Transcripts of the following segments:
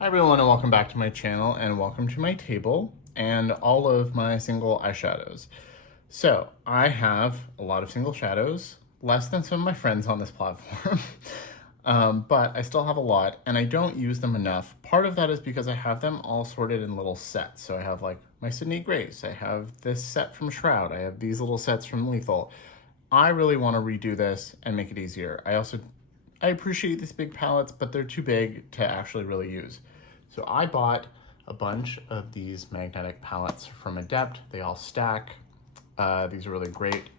Hi everyone and welcome back to my channel and welcome to my table and all of my single eyeshadows. So I have a lot of single shadows, less than some of my friends on this platform, but I still have a lot and I don't use them enough. Part of that is because I have them all sorted in little sets. So I have like my Sydney Grace, I have this set from Surratt, I have these little sets from Lethal. I really want to redo this and make it easier. I appreciate these big palettes, but they're too big to actually really use. So I bought a bunch of these magnetic palettes from Adept. They all stack. These are really great.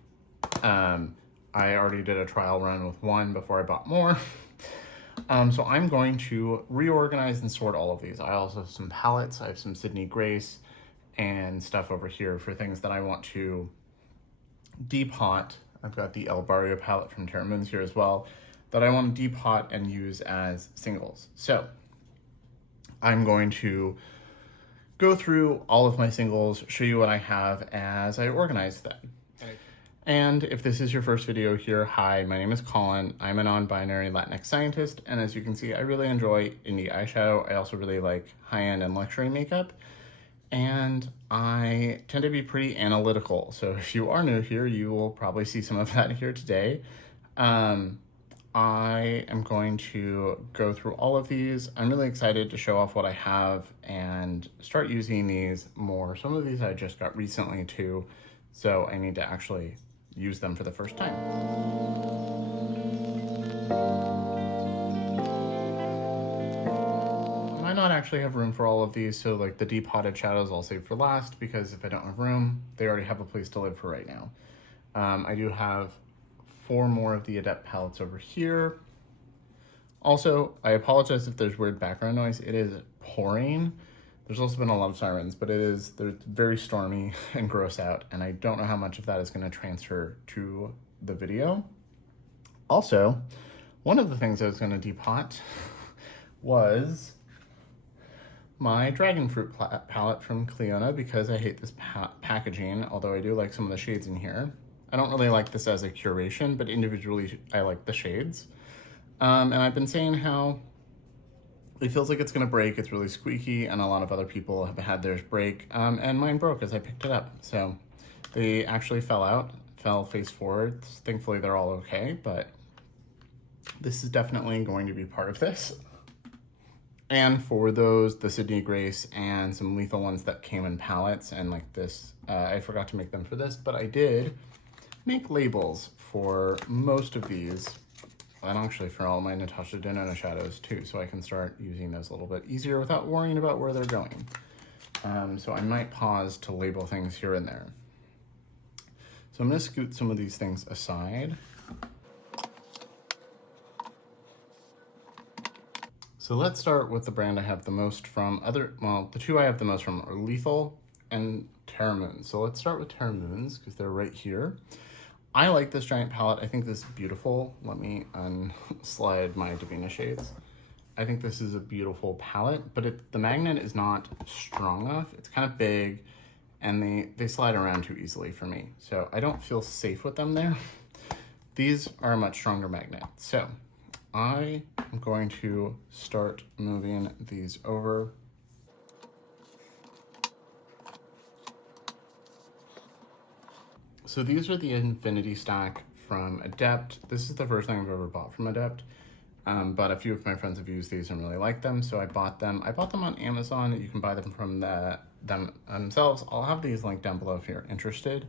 I already did a trial run with one before I bought more. So I'm going to reorganize and sort all of these. I also have some palettes. I have some Sydney Grace and stuff over here for things that I want to depot. I've got the El Barrio palette from Terra here as well that I want to depot and use as singles. So I'm going to go through all of my singles, show you what I have as I organize them. And if this is your first video here, hi, my name is Colin. I'm a non-binary Latinx scientist, and as you can see, I really enjoy indie eyeshadow. I also really like high-end and luxury makeup, and I tend to be pretty analytical. So if you are new here, you will probably see some of that here today. I am going to go through all of these. I'm really excited to show off what I have and start using these more. Some of these I just got recently too, so I need to actually use them for the first time. I might not actually have room for all of these, so like the depotted shadows I'll save for last, because if I don't have room, they already have a place to live for right now. I do have 4 more of the Adept palettes over here. Also, I apologize if there's weird background noise. It is pouring. There's also been a lot of sirens, but it's very stormy and gross out, and I don't know how much of that is going to transfer to the video. Also, one of the things I was going to depot was my dragon fruit palette from Clionadh, because I hate this packaging, although I do like some of the shades in here. I don't really like this as a curation, but individually I like the shades. And I've been saying how it feels like it's gonna break, it's really squeaky, and a lot of other people have had theirs break, and mine broke as I picked it up. So they actually fell face forward. Thankfully they're all okay, but this is definitely going to be part of this. And for those, the Sydney Grace and some Lethal ones that came in palettes, and like this, I forgot to make them for this, but I did make labels for most of these, and actually for all my Natasha Denona shadows too, so I can start using those a little bit easier without worrying about where they're going. So I might pause to label things here and there. So I'm gonna scoot some of these things aside. So let's start with the brand I have the most from. The two I have the most from are Lethal and Terra. So let's start with Terra, because they're right here. I like this giant palette. I think this is beautiful. Let me unslide my Davina shades. I think this is a beautiful palette, but the magnet is not strong enough. It's kind of big, and they slide around too easily for me. So I don't feel safe with them there. These are a much stronger magnet. So I am going to start moving these over. So these are the Infinity Stack from Adept. This is the first thing I've ever bought from Adept, but a few of my friends have used these and really like them, so I bought them. I bought them on Amazon. You can buy them from them themselves. I'll have these linked down below if you're interested.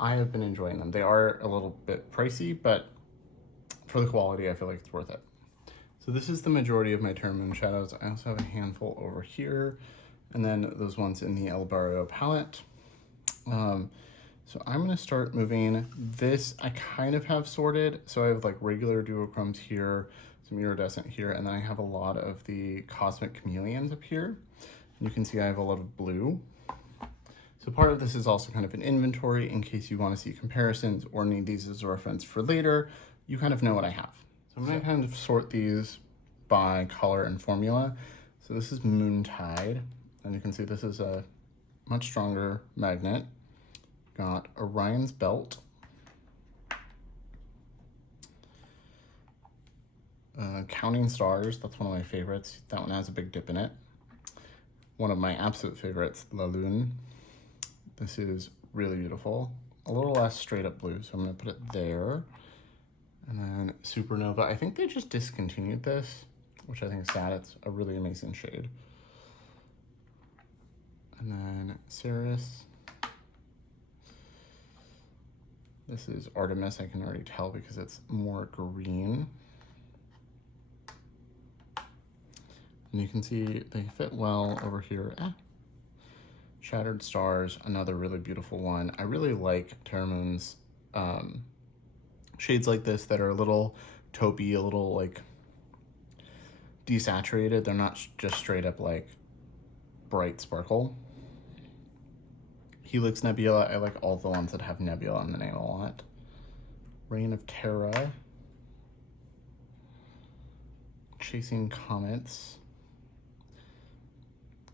I have been enjoying them. They are a little bit pricey, but for the quality, I feel like it's worth it. So this is the majority of my Terra shadows. I also have a handful over here, and then those ones in the El Barrio palette. So I'm gonna start moving this. I kind of have sorted. So I have like regular duochromes here, some iridescent here, and then I have a lot of the Cosmic Chameleons up here. And you can see I have a lot of blue. So part of this is also kind of an inventory in case you wanna see comparisons or need these as a reference for later. You kind of know what I have. So I'm gonna kind of sort these by color and formula. So this is Moontide, and you can see this is a much stronger magnet. Got Orion's Belt, Counting Stars, that's one of my favorites. That one has a big dip in it. One of my absolute favorites, La Lune. This is really beautiful. A little less straight up blue, so I'm gonna put it there. And then Supernova, I think they just discontinued this, which I think is sad. It's a really amazing shade. And then Ceres. This is Artemis, I can already tell because it's more green. And you can see they fit well over here. Shattered Stars, another really beautiful one. I really like Terra Moon's shades like this that are a little taupey, a little like desaturated. They're not just straight up like bright sparkle. Helix Nebula, I like all the ones that have nebula in the name a lot. Reign of Terra. Chasing Comets.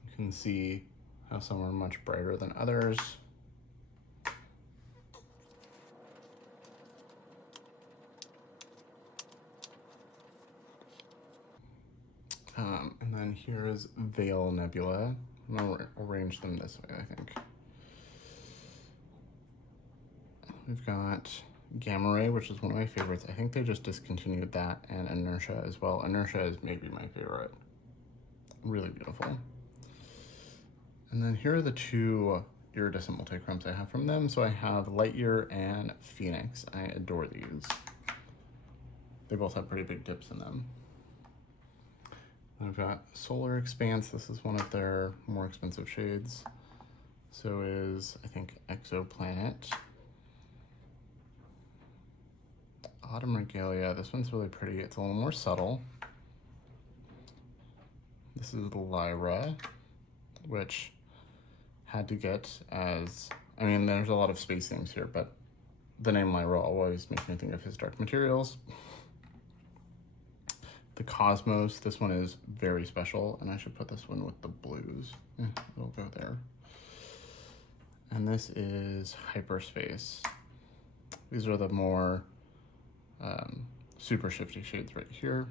You can see how some are much brighter than others. And then here is Veil Nebula. I'm gonna arrange them this way, I think. We've got Gamma Ray, which is one of my favorites. I think they just discontinued that, and Inertia as well. Inertia is maybe my favorite. Really beautiful. And then here are the two iridescent multi-chromes I have from them. So I have Lightyear and Phoenix. I adore these. They both have pretty big dips in them. I've got Solar Expanse. This is one of their more expensive shades. So is, I think, Exoplanet. Autumn Regalia. This one's really pretty. It's a little more subtle. This is Lyra, which had to get as, I mean, there's a lot of space names here, but the name Lyra always makes me think of his Dark Materials. The Cosmos, this one is very special, and I should put this one with the blues. It'll go there. And this is Hyperspace. These are the more super shifty shades right here.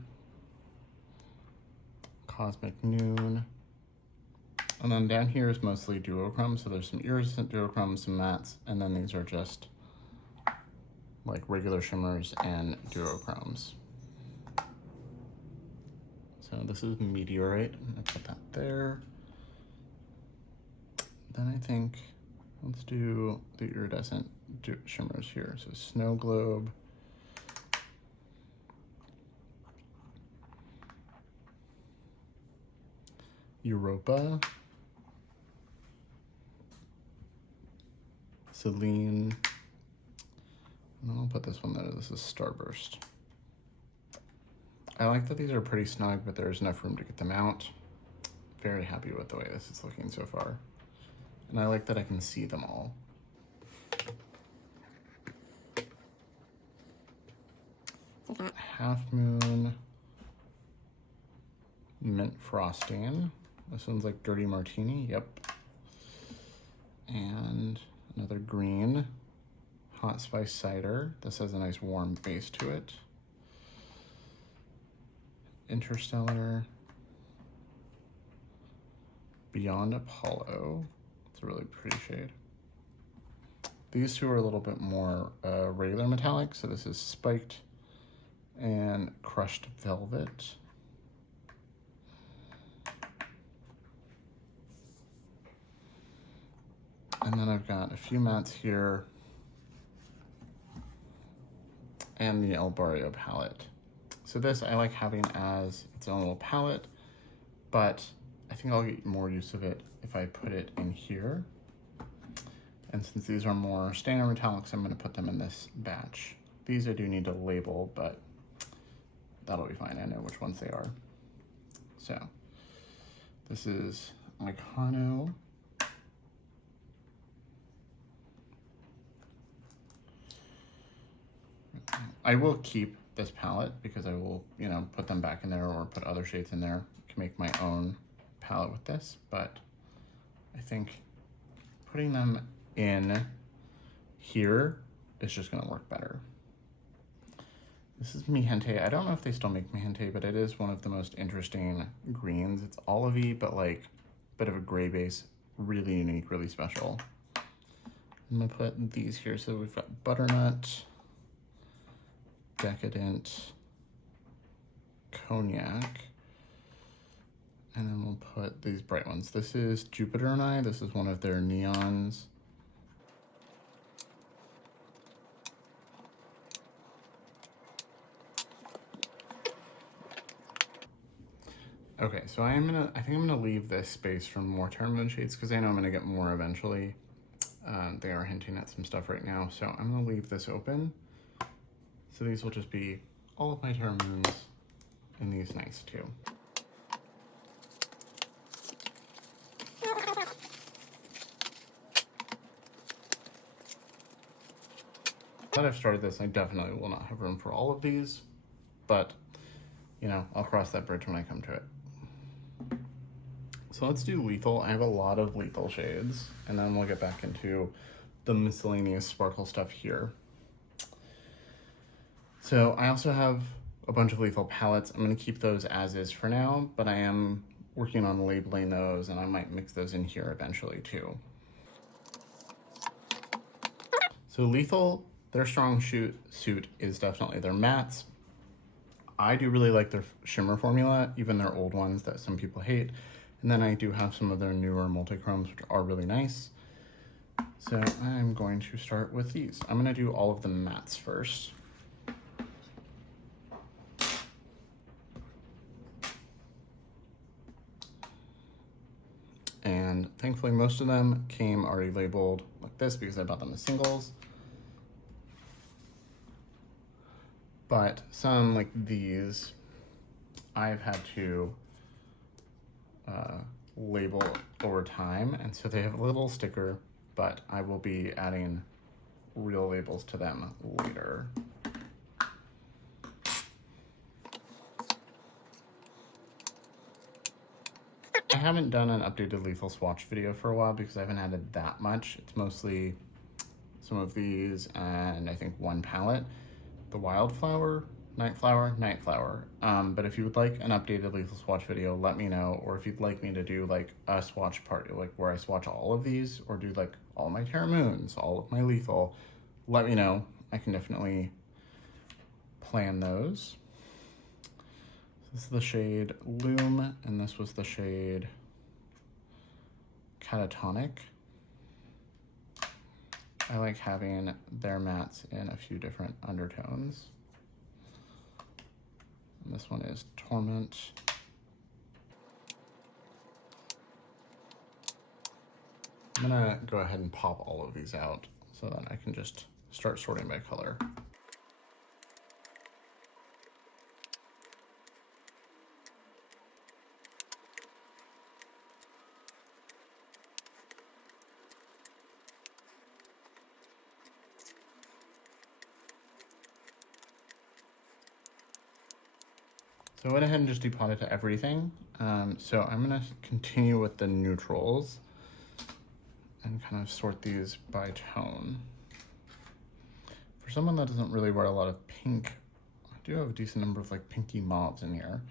Cosmic Noon. And then down here is mostly duochromes, so there's some iridescent duochromes, some mattes, and then these are just like regular shimmers and duochromes. So this is Meteorite. I'm gonna put that there. Then I think, let's do the iridescent shimmers here. So Snow Globe. Europa. Celine. And I'll put this one there. This is Starburst. I like that these are pretty snug, but there's enough room to get them out. Very happy with the way this is looking so far. And I like that I can see them all. Half Moon. Mint Frosting. This one's like Dirty Martini, yep. And another green. Hot Spice Cider. This has a nice warm base to it. Interstellar. Beyond Apollo. It's a really pretty shade. These two are a little bit more regular metallic. So this is Spiked and Crushed Velvet. And then I've got a few mattes here and the El Barrio palette. So this I like having as its own little palette, but I think I'll get more use of it if I put it in here. And since these are more standard metallics, I'm gonna put them in this batch. These I do need to label, but that'll be fine. I know which ones they are. So this is Icono. I will keep this palette because I will, you know, put them back in there or put other shades in there. I can make my own palette with this, but I think putting them in here is just gonna work better. This is Mihente. I don't know if they still make Mihente, but it is one of the most interesting greens. It's olivey, but like a bit of a gray base. Really unique, really special. I'm gonna put these here. So we've got Butternut, Decadent, Cognac, and then we'll put these bright ones. This is Jupiter and I. This is one of their neons. Okay, so I think I'm gonna leave this space for more Terra Moon shades because I know I'm gonna get more eventually. They are hinting at some stuff right now, so I'm gonna leave this open. So these will just be all of my Terra Moons and these nice too. Now that I've started this, I definitely will not have room for all of these, but you know, I'll cross that bridge when I come to it. So let's do lethal. I have a lot of lethal shades, and then we'll get back into the miscellaneous sparkle stuff here. So I also have a bunch of lethal palettes. I'm gonna keep those as is for now, but I am working on labeling those, and I might mix those in here eventually too. So lethal, their strong suit is definitely their mattes. I do really like their shimmer formula, even their old ones that some people hate. And then I do have some of their newer multi-chromes, which are really nice. So I'm going to start with these. I'm gonna do all of the mattes first. And thankfully most of them came already labeled like this because I bought them as singles. But some like these, I've had to label over time, and so they have a little sticker, but I will be adding real labels to them later. I haven't done an updated lethal swatch video for a while because I haven't added that much. It's mostly some of these and I think one palette. The Wildflower, Nightflower, Nightflower. But if you would like an updated lethal swatch video, let me know. Or if you'd like me to do like a swatch party, like where I swatch all of these, or do like all my Terra Moons, all of my lethal, let me know. I can definitely plan those. This is the shade Loom, and this was the shade Catatonic. I like having their mattes in a few different undertones. And this one is Torment. I'm gonna go ahead and pop all of these out so that I can just start sorting by color. So I went ahead and just depotted to everything. So I'm gonna continue with the neutrals and kind of sort these by tone. For someone that doesn't really wear a lot of pink, I do have a decent number of like pinky mauves in here.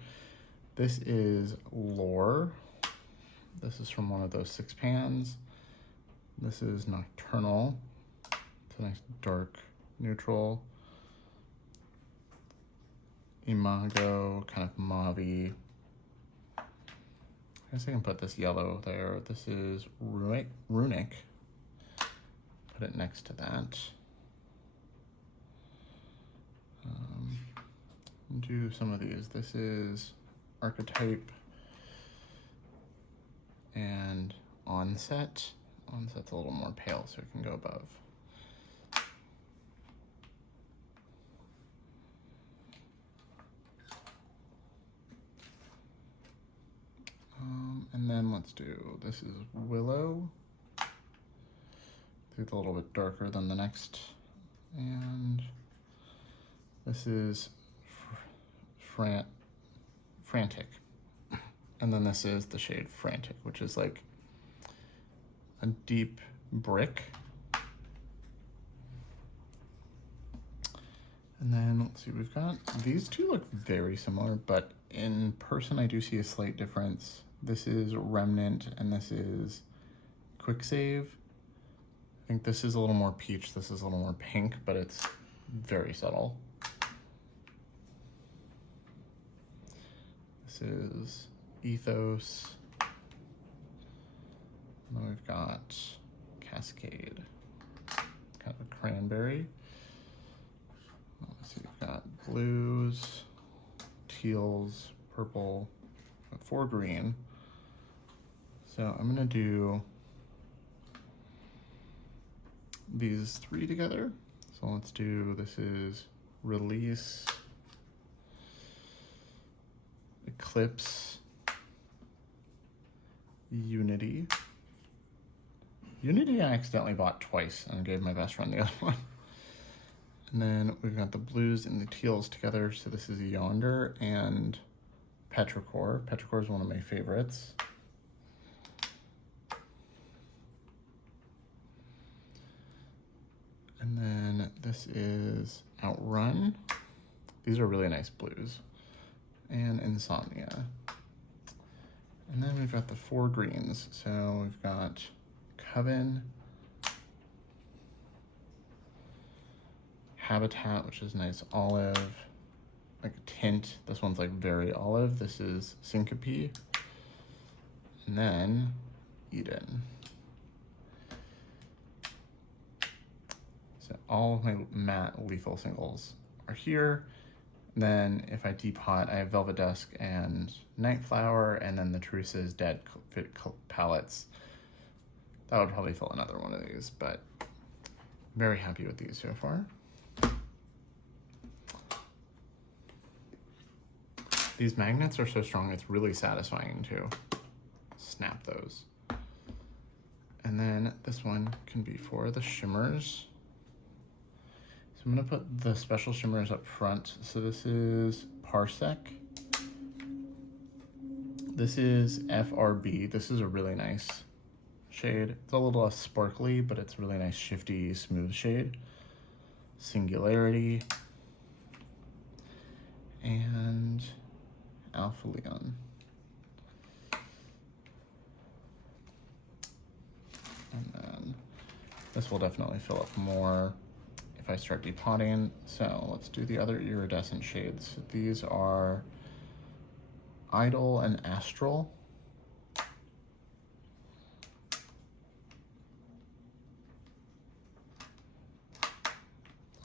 This is Lore. This is from one of those 6 pans. This is Nocturnal. It's a nice dark neutral. Imago, kind of mauve-y. I guess I can put this yellow there. This is Runic. Put it next to that. Do some of these. This is Archetype and Onset. Onset's a little more pale, so it can go above. And then let's do, this is Willow. It's a little bit darker than the next. And this is Frantic. And then this is the shade Frantic, which is like a deep brick. And then let's see, we've got, these two look very similar, but in person I do see a slight difference. This is Remnant and this is Quick Save. I think this is a little more peach, this is a little more pink, but it's very subtle. This is Ethos. And then we've got Cascade, kind of a cranberry. Let's see, we've got blues, teals, purple, 4 green. So I'm gonna do these 3 together. So let's do, this is Release, Eclipse, Unity. Unity I accidentally bought twice and gave my best friend the other one. And then we've got the blues and the teals together. So this is Yonder and Petrichor. Petrichor is one of my favorites. And then this is Outrun. These are really nice blues. And Insomnia. And then we've got the 4 greens. So we've got Coven, Habitat, which is nice olive, like a tint. This one's like very olive. This is Syncope. And then Eden. So all of my matte lethal singles are here. And then if I depot, I have Velvet Dusk and Nightflower, and then the Teresa's Dead Fit palettes. That would probably fill another one of these, but very happy with these so far. These magnets are so strong, it's really satisfying to snap those. And then this one can be for the shimmers. So I'm gonna put the special shimmers up front. So this is Parsec. This is FRB. This is a really nice shade. It's a little less sparkly, but it's a really nice, shifty, smooth shade. Singularity. And Alpha Leon. And then this will definitely fill up more if I start depotting. So let's do the other iridescent shades. These are Idol and Astral.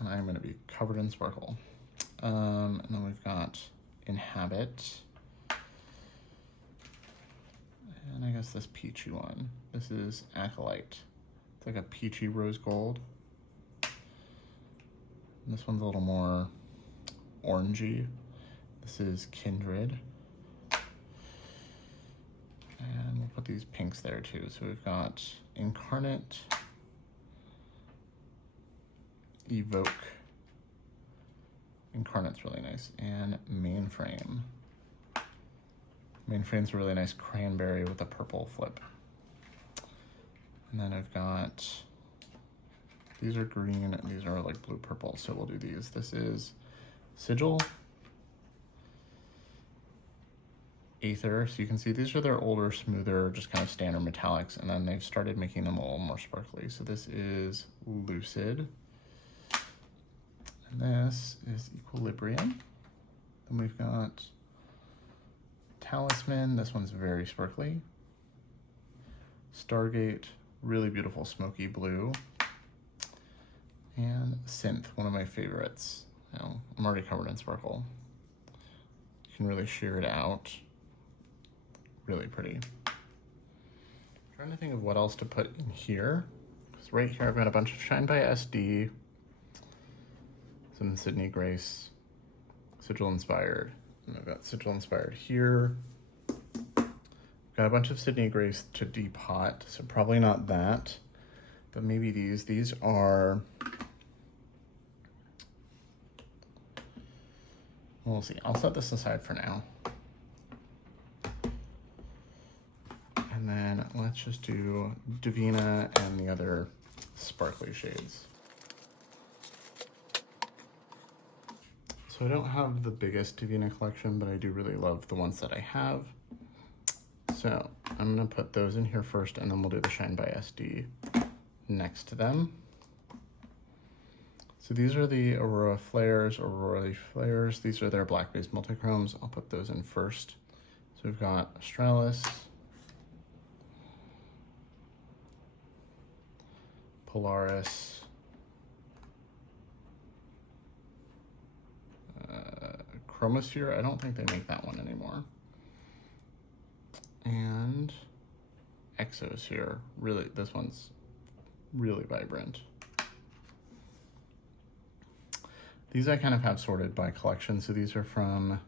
And I'm going to be covered in sparkle. And then we've got Inhabit. And I guess this peachy one. This is Acolyte. It's like a peachy rose gold. And this one's a little more orangey. This is Kindred. And we'll put these pinks there too. So we've got Incarnate, Evoke. Incarnate's really nice. And Mainframe. Mainframe's a really nice cranberry with a purple flip. And then I've got, these are green and these are like blue purple, so we'll do these. This is Sigil, Aether. So you can see these are their older, smoother, just kind of standard metallics, and then they've started making them a little more sparkly. So this is Lucid. And this is Equilibrium. Then we've got Talisman. This one's very sparkly. Stargate, really beautiful smoky blue. And Synth, one of my favorites. You know, I'm already covered in sparkle. You can really sheer it out. Really pretty. I'm trying to think of what else to put in here. Because right here I've got a bunch of Shine by SD, some Sydney Grace, Sigil Inspired. And I've got Sigil Inspired here. Got a bunch of Sydney Grace to depot, so probably not that, but maybe these. These are, we'll see. I'll set this aside for now. And then let's just do Divina and the other sparkly shades. So I don't have the biggest Divina collection, but I do really love the ones that I have. So I'm gonna put those in here first, and then we'll do the Shine by SD next to them. So these are the Aurora Flares. These are their black-based multichromes. I'll put those in first. So we've got Australis, Polaris, Chromosphere. I don't think they make that one anymore. And Exosphere. Really, this one's really vibrant. These I kind of have sorted by collection. So these are from,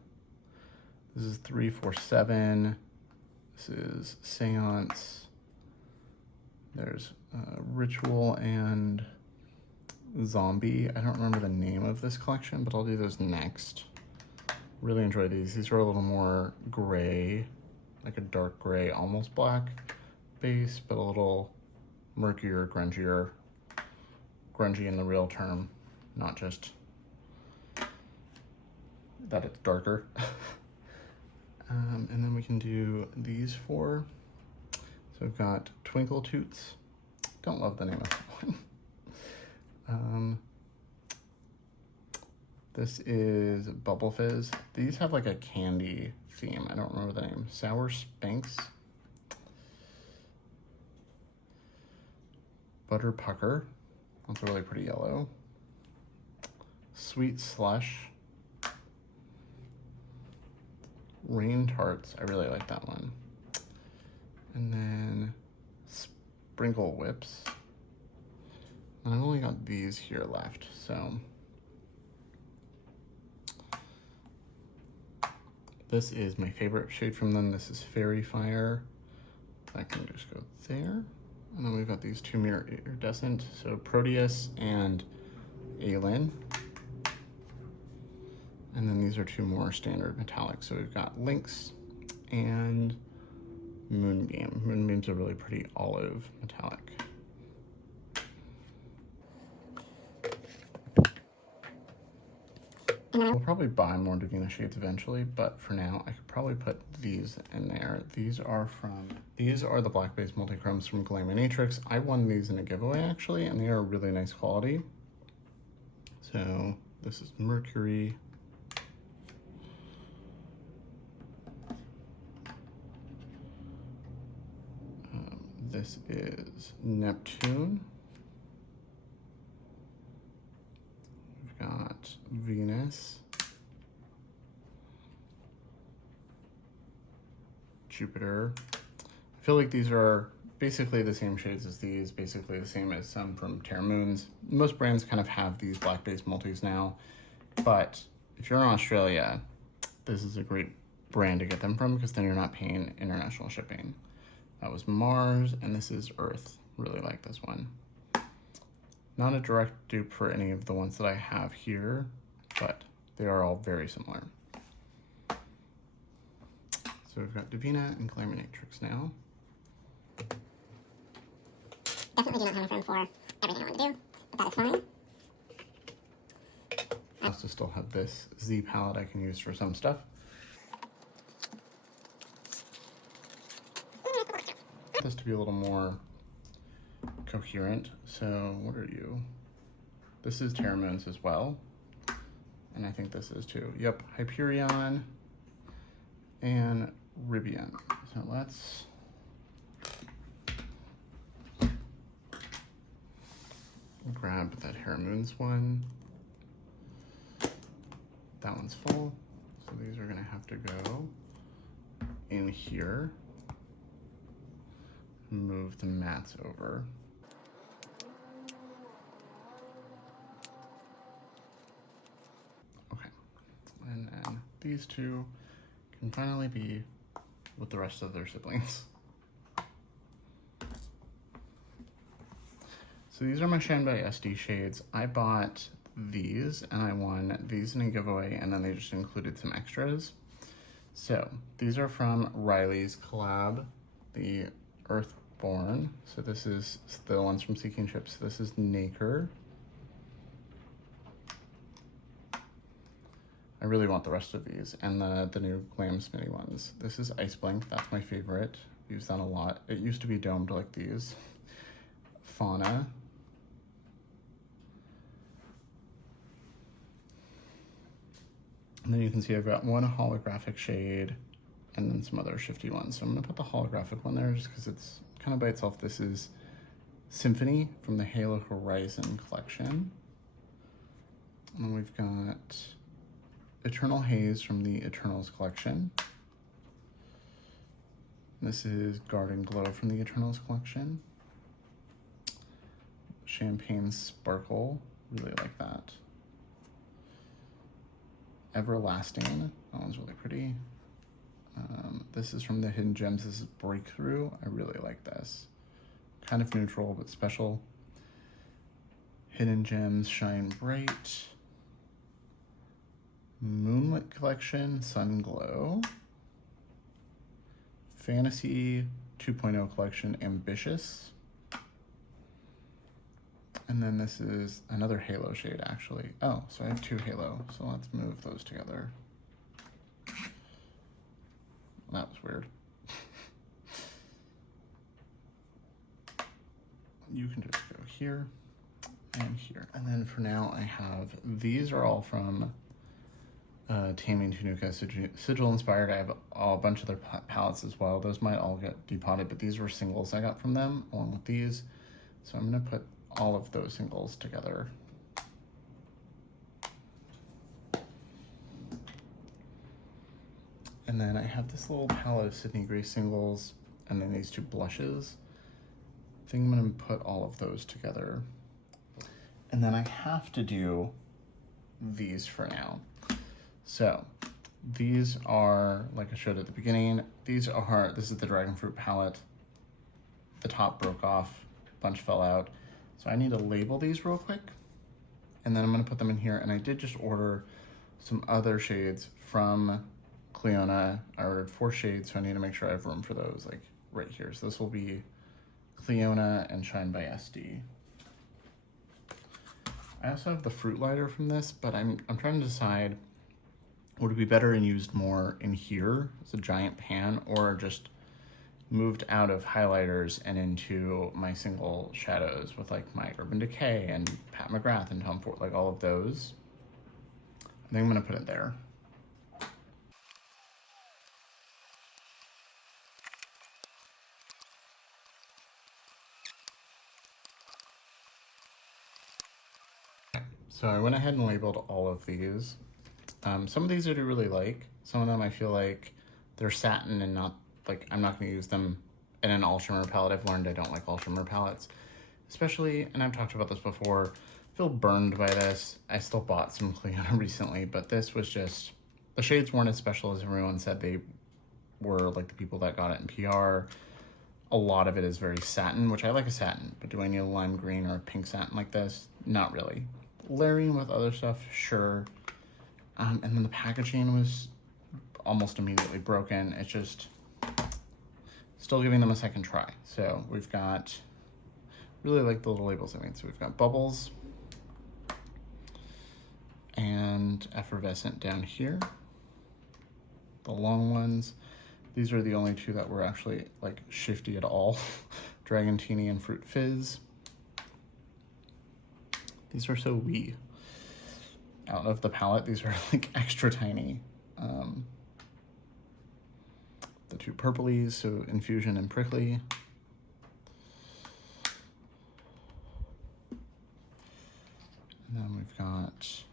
this is 347. This is Seance. There's Ritual and Zombie. I don't remember the name of this collection, but I'll do those next. Really enjoy these. These are a little more gray, like a dark gray, almost black base, but a little murkier, grungier. Grungy in the real term, not just that it's darker. And then we can do these four. So we've got Twinkle Toots. Don't love the name of that one. This is Bubble Fizz. These have like a candy theme. I don't remember the name. Sour Spanx. Butter Pucker. That's a really pretty yellow. Sweet Slush. Rain Tarts. I really like that one. And then Sprinkle Whips. And I've only got these here left, so. This is my favorite shade from them. This is Fairy Fire. I can just go there. And then we've got these two Mirror Iridescent. So Proteus and Aylin. And then these are two more standard metallic. So we've got Links and Moonbeam. Moonbeam's a really pretty olive metallic. We'll probably buy more Divina shades eventually, but for now, I could probably put these in there. These are the black-based multichromes from Glaminatrix. I won these in a giveaway, actually, and they are really nice quality. So this is Mercury. This is Neptune. We've got Venus, Jupiter. I feel like these are basically the same shades as these, basically the same as some from Terra Moons. Most brands kind of have these black-based multis now, but if you're in Australia, this is a great brand to get them from because then you're not paying international shipping. That was Mars, and this is Earth. Really like this one. Not a direct dupe for any of the ones that I have here, but they are all very similar. So we've got Divina and Glaminatrix now. Definitely do not have room for everything I want to do, but that is fine. I also still have this Z palette I can use for some stuff. This to be a little more coherent. So what are you? This is Terra Moons as well. And I think this is too. Yep, Hyperion and Ribian. So let's grab that Terra Moons one. That one's full. So these are gonna have to go in here. Move the mats over. Okay, and then these two can finally be with the rest of their siblings. So these are my Shine by SD shades. I bought these and I won these in a giveaway, and then they just included some extras. So these are from Riley's collab, the Earthborn. So this is the ones from Seeking Ships. This is Nacre. I really want the rest of these, and the new Glam Smitty ones. This is Ice Blink, that's my favorite. Use that a lot. It used to be domed like these. Fauna. And then you can see I've got one holographic shade and then some other shifty ones. So I'm gonna put the holographic one there just because it's kind of by itself. This is Symphony from the Halo Horizon collection. And then we've got Eternal Haze from the Eternals collection. This is Garden Glow from the Eternals collection. Champagne Sparkle, really like that. Everlasting, that one's really pretty. This is from the Hidden Gems, this is Breakthrough. I really like this. Kind of neutral, but special. Hidden Gems Shine Bright. Moonlit Collection, Sun Glow. Fantasy 2.0 Collection, Ambitious. And then this is another Halo shade, actually. Oh, so I have two Halo, so let's move those together. That was weird. You can just go here and here. And then for now, I have, these are all from Taming Tunica Sigil inspired. I have a bunch of their palettes as well. Those might all get depotted, but these were singles I got from them along with these. So I'm gonna put all of those singles together. And then I have this little palette of Sydney Grace singles and then these two blushes. I think I'm gonna put all of those together. And then I have to do these for now. So these are, like I showed at the beginning, this is the Dragon Fruit palette. The top broke off, bunch fell out. So I need to label these real quick. And then I'm gonna put them in here. And I did just order some other shades from Clionadh. I ordered 4 shades, so I need to make sure I have room for those, like right here. So this will be Clionadh and Shine by SD. I also have the Fruit Lighter from this, but I'm trying to decide, would it be better and used more in here as a giant pan, or just moved out of highlighters and into my single shadows with like my Urban Decay and Pat McGrath and Tom Ford, like all of those. I think I'm gonna put it there. So I went ahead and labeled all of these. Some of these I do really like. Some of them I feel like they're satin and not, like, I'm not gonna use them in an all shimmer palette. I've learned I don't like all shimmer palettes. Especially, and I've talked about this before, I feel burned by this. I still bought some Clionadh recently, but this was just, the shades weren't as special as everyone said they were, like the people that got it in PR. A lot of it is very satin, which I like a satin, but do I need a lime green or a pink satin like this? Not really. Layering with other stuff, sure. And then the packaging was almost immediately broken. It's just still giving them a second try. So we've got, really like the little labels I made. So we've got Bubbles and Effervescent down here. The long ones. These are the only two that were actually like shifty at all. Dragon Teeny and Fruit Fizz. These are so wee. Out of the palette, these are like extra tiny. The two purplies, so Infusion and Prickly. And then we've got,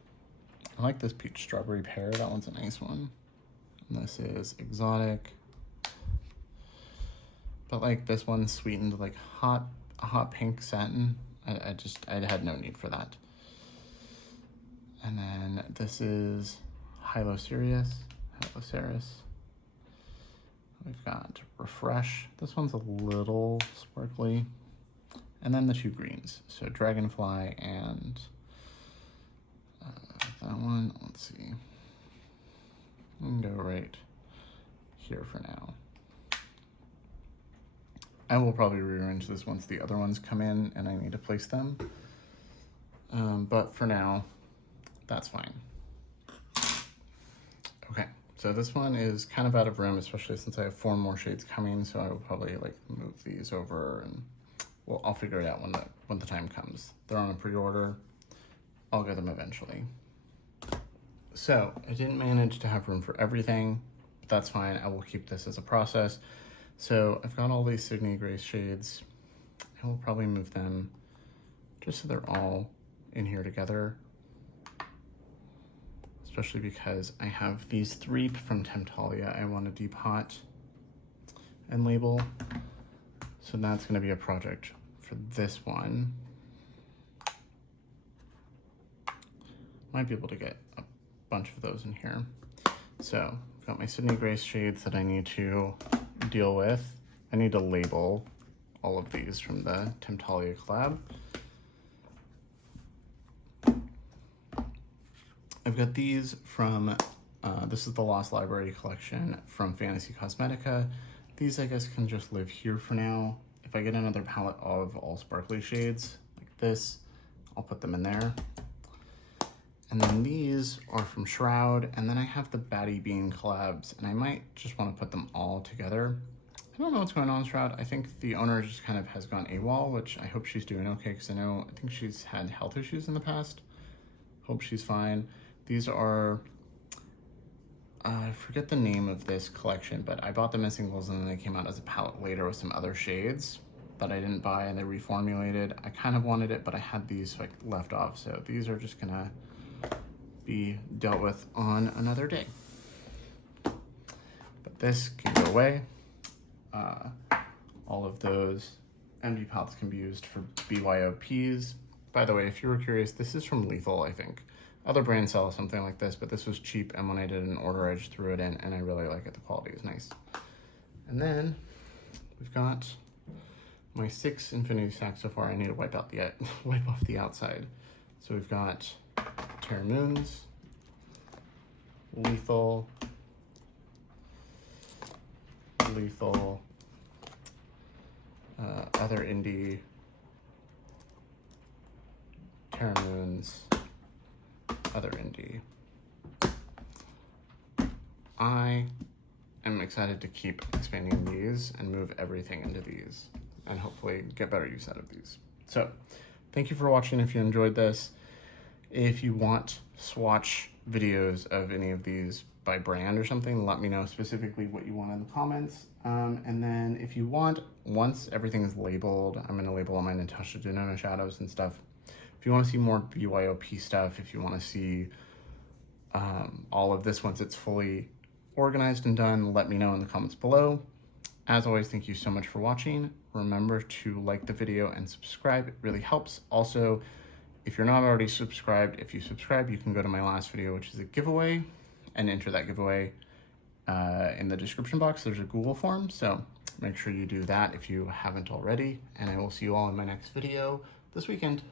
I like this Peach Strawberry Pear, that one's a nice one. And this is Exotic. But like this one's sweetened like a hot pink satin. I had no need for that. And then this is Hyloceris. We've got Refresh. This one's a little sparkly. And then the two greens. So Dragonfly and that one, let's see. We can go right here for now. I will probably rearrange this once the other ones come in and I need to place them. But for now, that's fine. So this one is kind of out of room, especially since I have 4 more shades coming. So I will probably like move these over, and well, I'll figure it out when the time comes. They're on a pre-order. I'll get them eventually. So I didn't manage to have room for everything, but that's fine. I will keep this as a process. So I've got all these Sydney Grace shades. I will probably move them just so they're all in here together, especially because I have these 3 from Temptalia I want to depot and label. So that's going to be a project for this one. Might be able to get a bunch of those in here. So I've got my Sydney Grace shades that I need to deal with. I need to label all of these from the Temptalia collab. I've got these from, this is the Lost Library collection from Fantasy Cosmetica. These I guess can just live here for now. If I get another palette of all sparkly shades like this, I'll put them in there. And then these are from Shroud, and then I have the Batty Bean collabs, and I might just want to put them all together. I don't know what's going on with Shroud. I think the owner just kind of has gone AWOL, which I hope she's doing okay, because I think she's had health issues in the past. Hope she's fine. These are, I forget the name of this collection, but I bought them as singles and then they came out as a palette later with some other shades that I didn't buy, and they reformulated. I kind of wanted it, but I had these like left off. So these are just gonna be dealt with on another day. But this can go away. All of those empty palettes can be used for BYOPs. By the way, if you were curious, this is from Lethal, I think. Other brands sell something like this, but this was cheap, and when I did an order, I just threw it in, and I really like it. The quality is nice. And then we've got my 6 infinity stacks so far. I need to wipe off the outside. So we've got Terra Moons, Lethal, other indie, Terra Moons, other indie. I am excited to keep expanding these and move everything into these and hopefully get better use out of these. So thank you for watching. If you enjoyed this, if you want swatch videos of any of these by brand or something, let me know specifically what you want in the comments. And then if you want, once everything is labeled, I'm going to label all my Natasha Denona shadows and stuff. If you want to see more BYOP stuff, if you want to see all of this once it's fully organized and done, let me know in the comments below. As always, thank you so much for watching. Remember to like the video and subscribe. It really helps. Also, if you're not already subscribed, if you subscribe, you can go to my last video, which is a giveaway, and enter that giveaway in the description box. There's a Google form, so make sure you do that if you haven't already. And I will see you all in my next video this weekend.